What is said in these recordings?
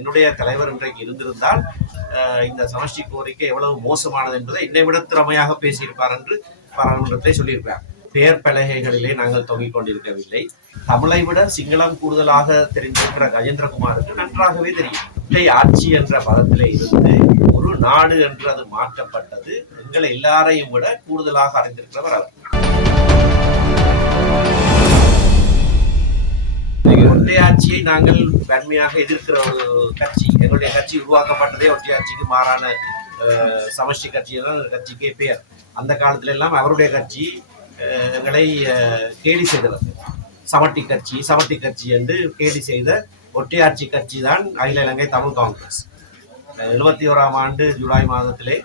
என்னுடைய தலைவர் இன்றைக்கு இருந்திருந்தால் இந்த சமஷ்டி கோரிக்கை எவ்வளவு மோசமானது என்பதை என்னை விட திறமையாக பேசியிருப்பார் என்று பாராளுமன்றத்தை சொல்லியிருப்பார். பெயர் பலகைகளிலே நாங்கள் தொங்கிக் கொண்டிருக்கவில்லை. தமிழை விட சிங்களம் கூடுதலாக தெரிந்திருக்கிற கஜேந்திரகுமாருக்கு நன்றாகவே தெரியும். ஒற்றை ஆட்சி என்ற பதத்திலே இருந்து ஒரு நாடு என்று அது மாற்றப்பட்டது. எங்களை எல்லாரையும் விட கூடுதலாக அறிந்திருக்கிறவர் அவர். ஒற்றையாட்சியை நாங்கள் வன்மையாக எதிர்க்கிற ஒரு கட்சி. எங்களுடைய கட்சி உருவாக்கப்பட்டதே ஒற்றையாட்சிக்கு மாறான சமஷ்டி கட்சி தான் கட்சிக்கே பெயர். அந்த காலத்துல எல்லாம் அவருடைய கட்சி எங்களை கேலி செய்தவர். சமட்டி கட்சி என்று கேலி செய்த ஒற்றையாட்சி கட்சி தான் அகில இலங்கை தமிழ் காங்கிரஸ். 71ஆம் ஆண்டு ஜூலை மாதத்திலே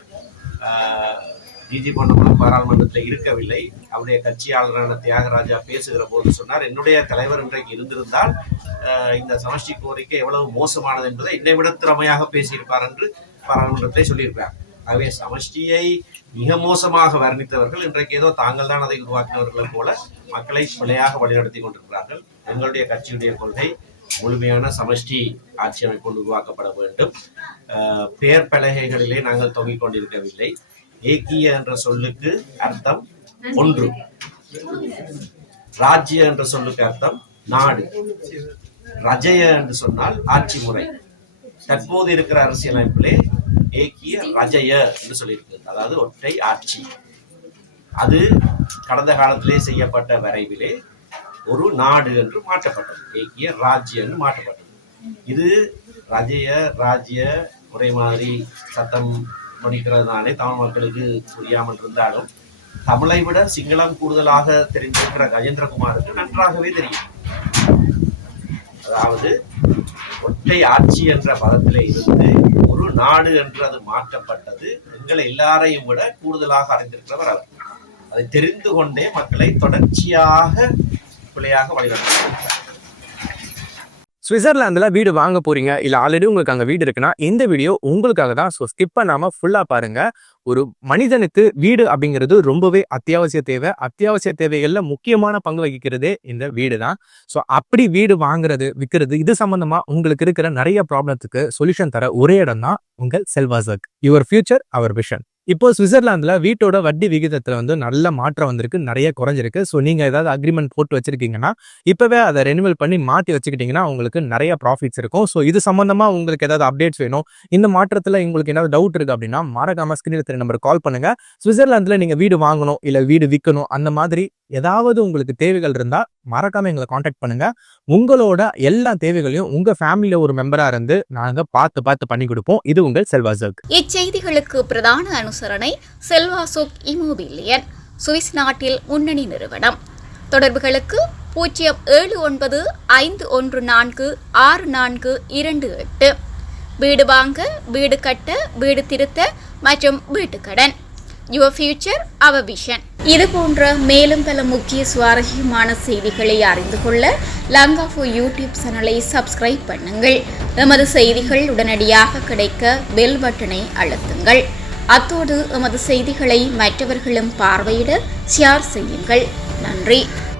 ஜிஜி பொன்னம்பலம் பாராளுமன்றத்தில் இருக்கவில்லை. அவருடைய கட்சியாளரான தியாகராஜா பேசுகிற போது சொன்னார், என்னுடைய தலைவர் இன்றைக்கு இருந்திருந்தால் இந்த சமஷ்டி கோரிக்கை எவ்வளவு மோசமானது என்பதை என்னை விட திறமையாக பேசியிருப்பார் என்று பாராளுமன்றத்தை சொல்லியிருப்பார். ஆகவே சமஷ்டியை மிக மோசமாக வர்ணித்தவர்கள் இன்றைக்கு ஏதோ தாங்கள் தான் அதை உருவாக்கினவர்கள் போல மக்களை பிழையாக வழிநடத்தி கொண்டிருக்கிறார்கள். எங்களுடைய கட்சியுடைய கொள்கை முழுமையான சமஷ்டி ஆட்சி அமைப்பு உருவாக்கப்பட வேண்டும். பெயர் பலகைகளிலே நாங்கள் தொங்கிக் கொண்டிருக்கவில்லை. ஏக்கிய என்ற சொல்லுக்கு அர்த்தம் ஒன்று, ராஜ்ய என்ற சொல்லுக்கு அர்த்தம் நாடு, ரஜய என்று சொன்னால் ஆட்சி முறை. தற்போது இருக்கிற அரசியலமைப்பிலே ஏக்கிய ரஜய என்று சொல்லியிருக்கு, அதாவது ஒற்றை ஆட்சி. அது கடந்த காலத்திலே செய்யப்பட்ட வரைவிலே ஒரு நாடு என்று மாற்றப்பட்டது, ஏக்கிய ராஜ்ய என்று மாற்றப்பட்டது. இது ரஜய ராஜ்ய ஒரே மாதிரி சத்தம் படிக்கிறதுனாலே தமிழ் மக்களுக்கு புரியாமல் இருந்தாலும் தமிழை விட சிங்களம் கூடுதலாக தெரிந்திருக்கிற கஜேந்திரகுமாருக்கு நன்றாகவே தெரியும். அதாவது ஒற்றை ஆட்சி என்ற பதத்திலே இருந்து ஒரு நாடு என்று அது மாற்றப்பட்டது. எங்களை எல்லாரையும் விட கூடுதலாக அறிந்திருக்கிறவர் அவர். அதை தெரிந்து கொண்டே மக்களை தொடர்ச்சியாக பிழையாக வழிநடத்தியிருக்கிறார். சுவிட்சர்லாந்துல வீடு வாங்க போறீங்க, இல்ல ஆல்ரெடி உங்களுக்கு அங்க வீடு இருக்குன்னா இந்த வீடியோ உங்களுக்காக தான். ஸோ ஸ்கிப் பண்ணாம ஃபுல்லா பாருங்க. ஒரு மனிதனுக்கு வீடு அப்படிங்கிறது ரொம்பவே அத்தியாவசிய தேவை. அத்தியாவசிய தேவைகள்ல முக்கியமான பங்கு வகிக்கிறதே இந்த வீடு தான். ஸோ அப்படி வீடு வாங்குறது விற்கிறது இது சம்பந்தமா உங்களுக்கு இருக்கிற நிறைய ப்ராப்ளத்துக்கு சொல்யூஷன் தர ஒரே இடம் தான் உங்கள் செல்வாசக். Your future our vision. இப்போ சுவிட்சர்லாந்துல வீட்டோட வட்டி விகிதத்துல நல்ல மாற்றம் வந்திருக்கு, நிறைய குறைஞ்சிருக்கு. ஸோ நீங்க ஏதாவது அக்ரிமெண்ட் போட்டு வச்சிருக்கீங்கன்னா இப்பவே அதை ரெனிவல் பண்ணி மாற்றி வச்சுக்கிட்டீங்கன்னா உங்களுக்கு நிறைய ப்ராஃபிட்ஸ் இருக்கும். ஸோ இது சம்பந்தமா உங்களுக்கு ஏதாவது அப்டேட்ஸ் வேணும், இந்த மாற்றத்துல உங்களுக்கு ஏதாவது டவுட் இருக்கு அப்படின்னா மறக்காம ஸ்கிரீன்ல தெரிய நம்பர் கால் பண்ணுங்க. சுவிட்சர்லாந்துல நீங்க வீடு வாங்கணும் இல்ல வீடு விற்கணும், அந்த மாதிரி ஏதாவது உங்களுக்கு தேவைகள் இருந்தா மறக்காம எங்களை காண்டாக்ட் பண்ணுங்க. உங்களோட எல்லா தேவைகளையும் உங்க ஃபேமிலியில ஒரு மெம்பரா இருந்து நாங்க பார்த்து பண்ணி கொடுப்போம். இது உங்கள் செல்வாசக். இச்செய்திகளுக்கு பிரதான அனுசரணை செல்வாசோக் இமோபிலியன், சுவிஸ் நாட்டில் முன்னணி நிறுவனம். தொடர்புகளுக்கு 0795146428. வீடு வாங்க, வீடு கட்ட, வீடு திருத்த மற்றும் வீட்டுக்கடன். Your future our vision. இது போன்ற மேலும் பல முக்கிய சுவாரஸ்யமான செய்திகளை அறிந்து கொள்ள லங்காஃபோ யூடியூப் சேனலை சப்ஸ்கிரைப் பண்ணுங்கள். எமது செய்திகள் உடனடியாக கிடைக்க பெல் பட்டனை அழுத்துங்கள். அத்தோடு எமது செய்திகளை மற்றவர்களும் பார்வையிட ஷேர் செய்யுங்கள். நன்றி.